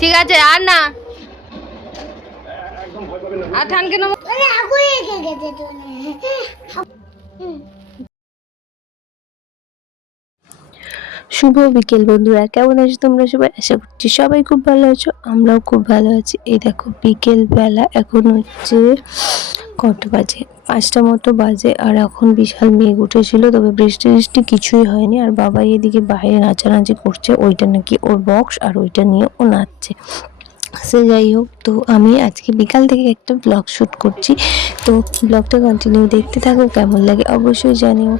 ঠিক আছে আর না আর ঠানকে নম। শুভ বিকেল বন্ধুরা, কেমন আছো তোমরা সবাই? আশা করছি সবাই খুব ভালো আছো, আমরাও খুব ভালো আছি। এই দেখো বিকেল বেলা, এখন হচ্ছে কটা বাজে, 5টা মতো বাজে। আর এখন বিশাল মেঘ উঠেছিল, তবে বৃষ্টি বৃষ্টি কিছুই হয়নি। আর বাবা এদিকে বাইরে নাচানাচি করছে, ওইটা নাকি ওর বক্স, আর ওইটা নিয়ে ও নাচছে। সে যাই হোক, তো আমি আজকে বিকাল থেকে একটা ব্লগ শ্যুট করছি, তো ব্লগটা কন্টিনিউ দেখতে থাকো, কেমন লাগে অবশ্যই জানিও।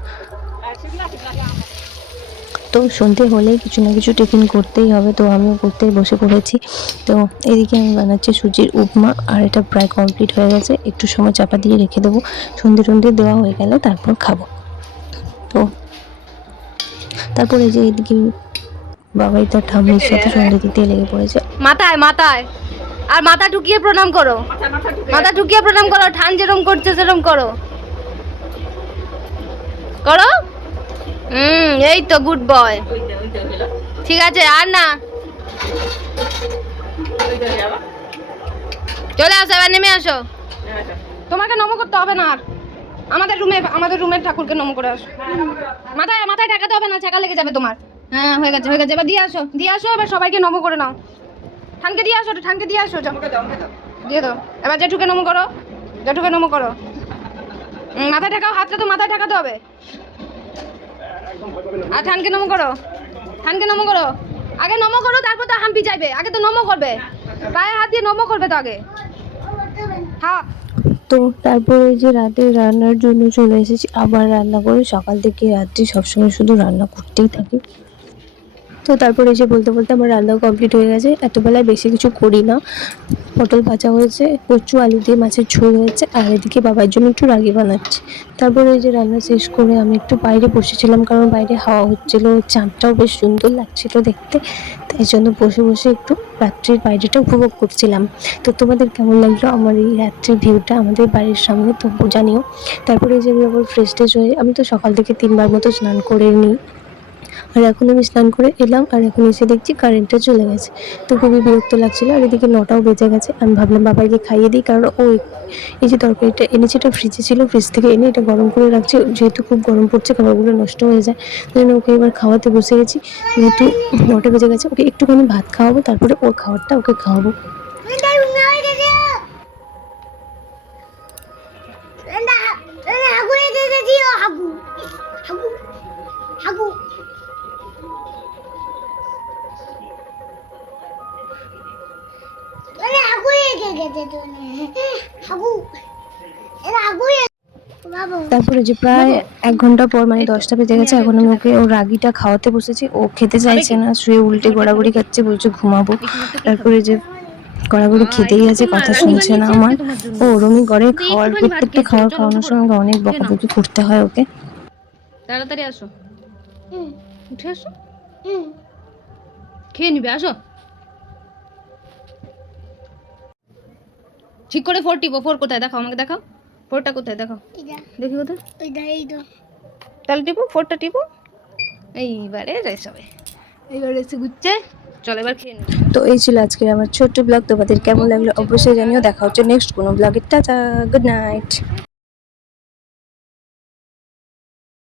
তো সন্ধে হলেই কিছু না কিছু টিফিন করতেই হবে, তো আমিও করতেই বসে পড়েছি। তো এদিকে আমি বানাচ্ছি সুজির উপমা, আর এটা প্রায় কমপ্লিট হয়ে গেছে। একটু সময় চাপা দিয়ে রেখে দেবো, সন্ধে টন্ধে দেওয়া হয়ে গেলে তারপর খাবো। তো তারপরে যে এদিকে বাবাই তার ঠাম্মির সাথে সন্ধে দিতে লেগে পড়েছে। মাথায় মাথায় আর মাথা ঢুকিয়ে প্রণাম করো, মাথা ঢুকিয়ে প্রণাম করো। ঠান যেরকম করছে সেরকম করো করো। এই তো গুড বয়। ঠিক আছে আর না, চলে আসো, এবার নেমে আসো। তোমাকে নম করতে হবে না আর, আমাদের রুমের ঠাকুরকে নম করে আসো। মাথায় মাথায় ঠেকাতে হবে না, ছেঁকা লেগে যাবে তোমার। হ্যাঁ হয়ে গেছে হয়ে গেছে, এবার দিয়ে আসো এবার সবাইকে নম করে নাও। ঠানকে দিয়ে আসো, ঠানকে দিয়ে আসো, দিয়ে দাও। এবার জেঠুকে নম করো, জেঠুকে নম করো। মাথায় ঠেকাও, হাতটা তো মাথায় ঠেকাতে হবে। আর ঠানকে নম করো, ঠানকে নম করো। আগে নম করো, তারপর তো হাম্পি যাইবে। আগে তো নম করবে, পায়ে হাত দিয়ে নম করবে তো আগে। হ্যাঁ। তো তারপরে যে রাতে রান্নার জন্য চলে এসেছি, আবার রান্না করে। সকাল থেকে রাত্রি সবসময় শুধু রান্না করতেই থাকি। তো তারপরে এসে বলতে বলতে আমার রান্নাও কমপ্লিট হয়ে গেছে। এতবেলায় বেশি কিছু করি না, পটল ভাজা হয়েছে, কচু আলু দিয়ে মাছের ঝোল হয়েছে, আর এদিকে বাবার জন্য একটু রাগি বানাচ্ছি। তারপরে এই যে রান্না শেষ করে আমি একটু বাইরে বসেছিলাম, কারণ বাইরে হাওয়া হচ্ছিল, চাঁদটাও বেশ সুন্দর লাগছিল দেখতে, তাই জন্য বসে বসে একটু রাত্রির বাইরেটা উপভোগ করছিলাম। তো তোমাদের কেমন লাগলো আমার এই রাত্রির ভিউটা আমাদের বাড়ির সামনে, তো জানিও। তারপরে এই যে আমি আবার ফ্রেশ ট্রেশ হয়ে, আমি তো সকাল থেকে 3বার মতো স্নান করে নিই। আর এখন আমি স্নান করে এলাম, আর এখন এসে দেখছি কারেন্টটা চলে গেছে। তো খুবই বিরক্ত লাগছিল। আর এদিকে 9টাও বেজে গেছে। আমি ভাবলাম বাবাইকে খাইয়ে দিই, কারণ ও এই যে তরকারিটা এনেছে এটা ফ্রিজে ছিল, ফ্রিজ থেকে এনে এটা গরম করে রাখছি, যেহেতু খুব গরম পড়ছে খাবারগুলো নষ্ট হয়ে যায়। তাই জন্য ওকে এবার খাওয়াতে বসে গেছি। যেহেতু 9টা বেজে গেছে, ওকে একটুখানি ভাত খাওয়াবো, তারপরে ওর খাবারটা ওকে খাওয়াবো। তারপরে যে প্রায় 1 ঘন্টা পর, মানে 10টা বেজে গেছে, এখন আমি ওকে ওর রাগিটা খাওয়াতে বসেছি। ও খেতে চাইছে না, শুয়ে উল্টে গড়াগড়ি খাচ্ছে, বলছে ঘুমাবো। তারপরে যে গড়াগড়ি খেতেই আছে, কথা শুনছে না আমার। ও ওরমই করে, খাওয়ার প্রত্যেকটা খাওয়ানোর সময় অনেক বকাবকি করতে হয় ওকে। তাড়াতাড়ি আসো, উঠে আসো, খেয়ে নিবে, আসো। ঠিক করে 4 টিপো। 4 কোথায় দেখাও, আমাকে দেখাও 4টা কোথায়, দেখাও দেখি কোথায়। তাহলে টিপো 4টা টিপো। এইবারে সবাই এইবারে এসে ঘুরছে। চল এবার খেয়ে নি। তো এই ছিল আজকের আমার ছোট্ট ব্লগ। তোমাদের কেমন লাগলো অবশ্যই জানিও। দেখা হচ্ছে নেক্সট কোনো ব্লগে। Tata, good night.